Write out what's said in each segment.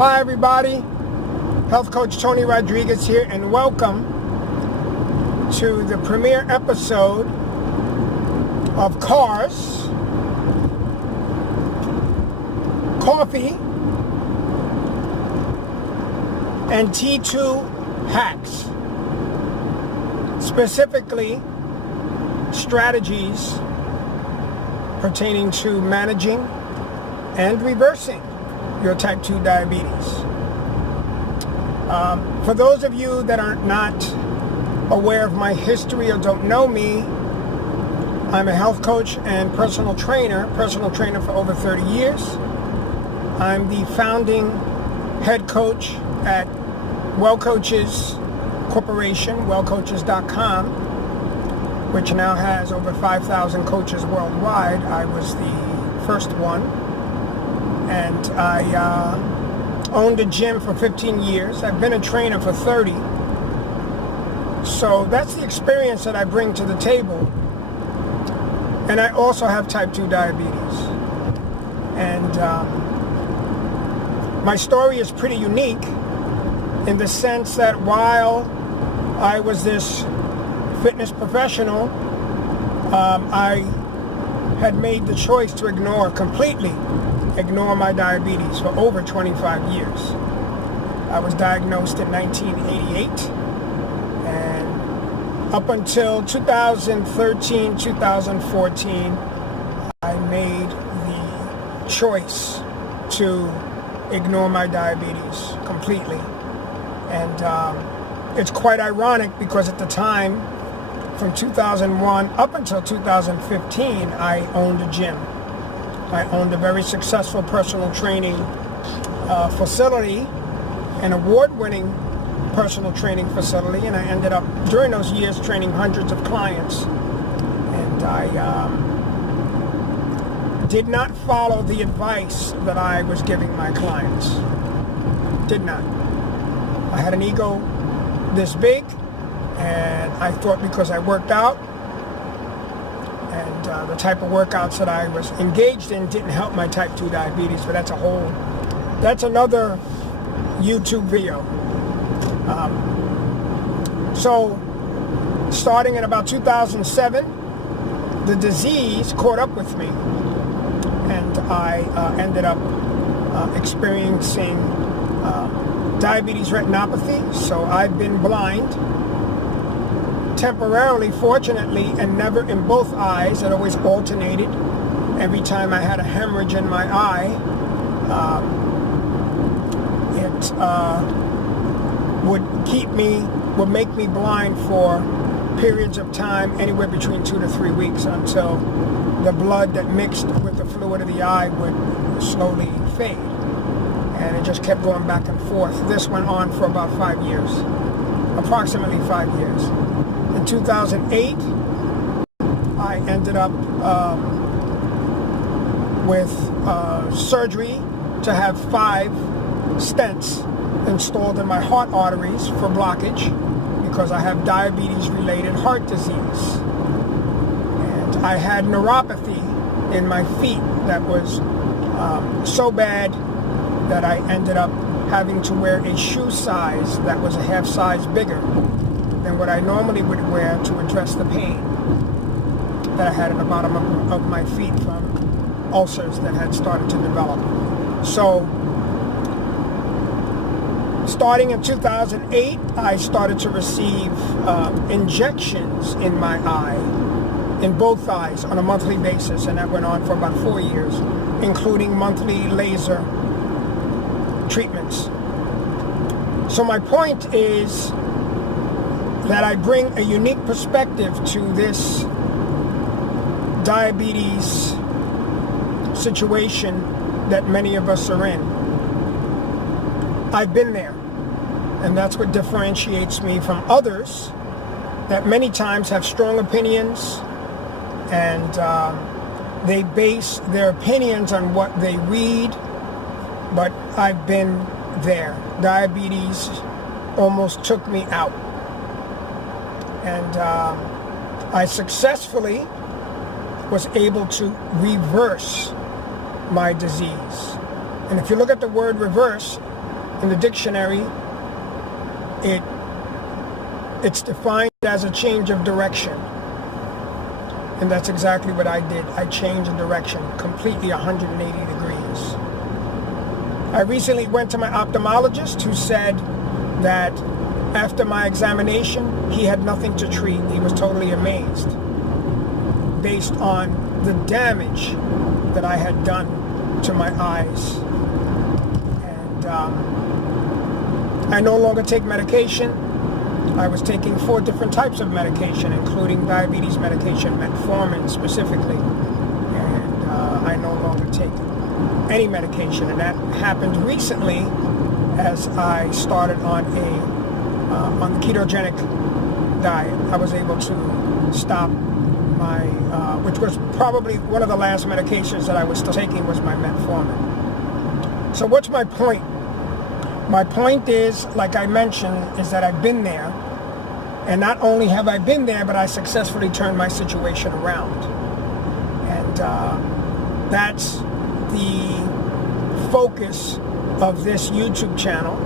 Hi everybody, Health Coach Tony Rodriguez here, and welcome to the premiere episode of Cars, Coffee, and T2 Hacks. Specifically, strategies pertaining to managing and reversing your type 2 diabetes. For those of you that are not aware of my history or don't know me, I'm a health coach and personal trainer for over 30 years. I'm the founding head coach at Well Coaches Corporation, wellcoaches.com, which now has over 5,000 coaches worldwide. I was the first one. And I owned a gym for 15 years. I've been a trainer for 30. So that's the experience that I bring to the table. And I also have type 2 diabetes. And my story is pretty unique in the sense that while I was this fitness professional, I had made the choice to completely ignore my diabetes for over 25 years. I was diagnosed in 1988, and up until 2013, 2014, I made the choice to ignore my diabetes completely. And it's quite ironic because at the time, from 2001 up until 2015, I owned a gym. I owned a very successful personal training facility, an award-winning personal training facility, and I ended up, during those years, training hundreds of clients. And I did not follow the advice that I was giving my clients. Did not. I had an ego this big, and I thought because I worked out, and the type of workouts that I was engaged in didn't help my type 2 diabetes, but that's another YouTube video. So starting in about 2007, the disease caught up with me, and I ended up experiencing diabetes retinopathy. So I've been blind temporarily, fortunately, and never in both eyes. It always alternated. Every time I had a hemorrhage in my eye, it would make me blind for periods of time, anywhere between 2 to 3 weeks, until the blood that mixed with the fluid of the eye would slowly fade. And it just kept going back and forth. This went on for about 5 years, approximately 5 years. In 2008, I ended up with surgery to have 5 stents installed in my heart arteries for blockage because I have diabetes-related heart disease. And I had neuropathy in my feet that was so bad that I ended up having to wear a shoe size that was a half size bigger than what I normally would wear to address the pain that I had at the bottom of my feet from ulcers that had started to develop. So, starting in 2008, I started to receive injections in my eye, in both eyes, on a monthly basis, and that went on for about 4 years, including monthly laser treatments. So my point is that I bring a unique perspective to this diabetes situation that many of us are in. I've been there, and that's what differentiates me from others that many times have strong opinions, and they base their opinions on what they read, but I've been there. Diabetes almost took me out. And I successfully was able to reverse my disease. And if you look at the word reverse, in the dictionary, it's defined as a change of direction. And that's exactly what I did. I changed the direction completely 180 degrees. I recently went to my ophthalmologist, who said that after my examination, he had nothing to treat. He was totally amazed based on the damage that I had done to my eyes. And I no longer take medication. I was taking 4 different types of medication, including diabetes medication, metformin specifically. And I no longer take any medication. And that happened recently as I started on the ketogenic diet. I was able to stop my, which was probably one of the last medications that I was still taking, was my metformin. So what's my point? My point is, like I mentioned, is that I've been there. And not only have I been there, but I successfully turned my situation around. And that's the focus of this YouTube channel,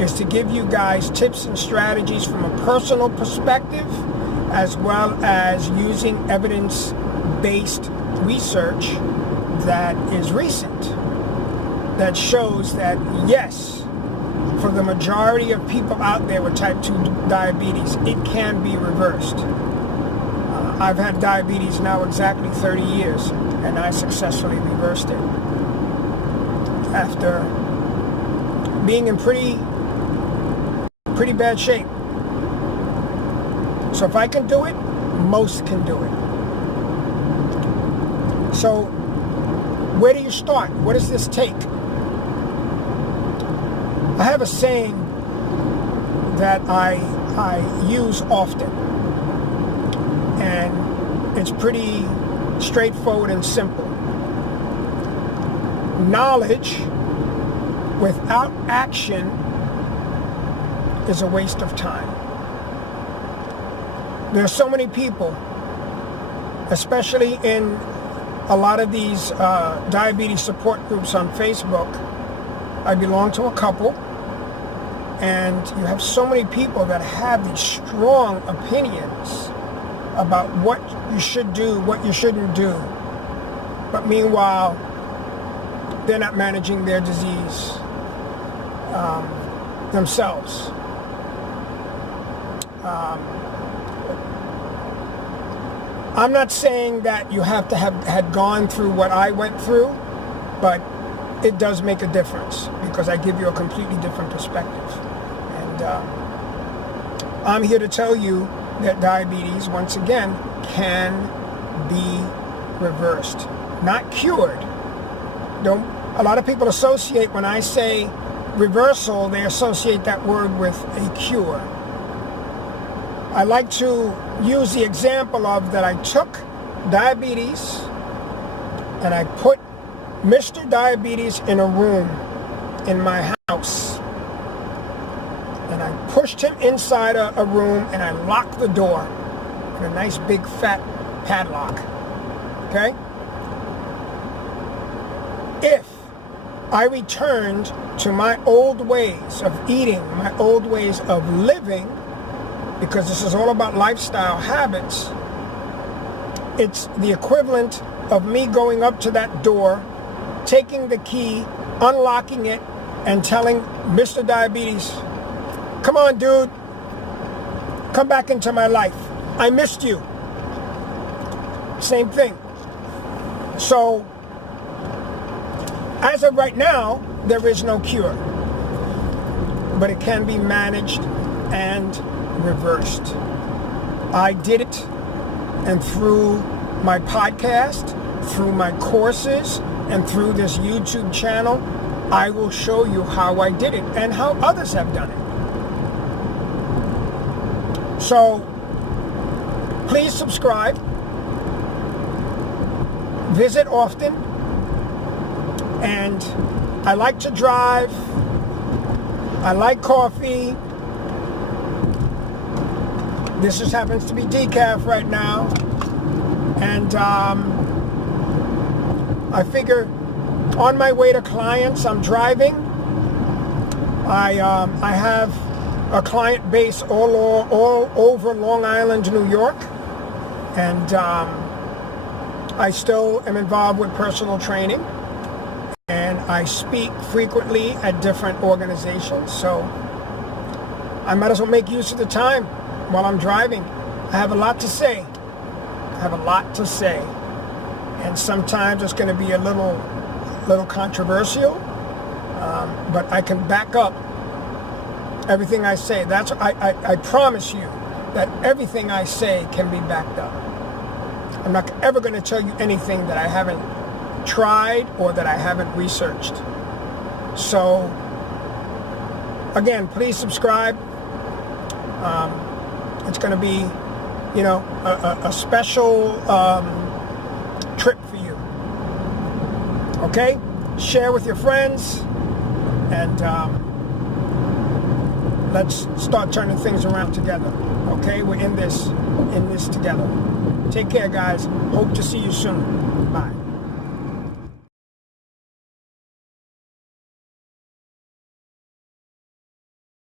is to give you guys tips and strategies from a personal perspective, as well as using evidence-based research that is recent, that shows that yes, for the majority of people out there with type 2 diabetes, it can be reversed. I've had diabetes now exactly 30 years, and I successfully reversed it after being in pretty bad shape. So if I can do it, most can do it. So where do you start? What does this take? I have a saying that I use often, and it's pretty straightforward and simple. Knowledge without action is a waste of time. There are so many people, especially in a lot of these diabetes support groups on Facebook. I belong to a couple, and you have so many people that have these strong opinions about what you should do, what you shouldn't do. But meanwhile, they're not managing their disease themselves. I'm not saying that you have to have had gone through what I went through, but it does make a difference, because I give you a completely different perspective. And I'm here to tell you that diabetes, once again, can be reversed, not cured. A lot of people associate, when I say reversal, they associate that word with a cure. I like to use the example of that I took diabetes and I put Mr. Diabetes in a room in my house, and I pushed him inside a room, and I locked the door with a nice big fat padlock. Okay? If I returned to my old ways of eating, my old ways of living, because this is all about lifestyle habits, it's the equivalent of me going up to that door, taking the key, unlocking it, and telling Mr. Diabetes, "Come on, dude, come back into my life. I missed you." Same thing. So, as of right now, there is no cure, but it can be managed and reversed. I did it, and through my podcast, through my courses, and through this YouTube channel, I will show you how I did it and how others have done it. So, please subscribe, visit often, and I like to drive, I like coffee. This just happens to be decaf right now, and I figure on my way to clients, I'm driving, I have a client base all over Long Island, New York, and I still am involved with personal training, and I speak frequently at different organizations, so I might as well make use of the time while I'm driving. I have a lot to say. And sometimes it's going to be a little controversial, but I can back up everything I say. I promise you that everything I say can be backed up. I'm not ever going to tell you anything that I haven't tried or that I haven't researched. So, again, please subscribe. It's going to be, a special trip for you. Okay? Share with your friends, and let's start turning things around together. Okay? We're in this together. Take care, guys. Hope to see you soon. Bye.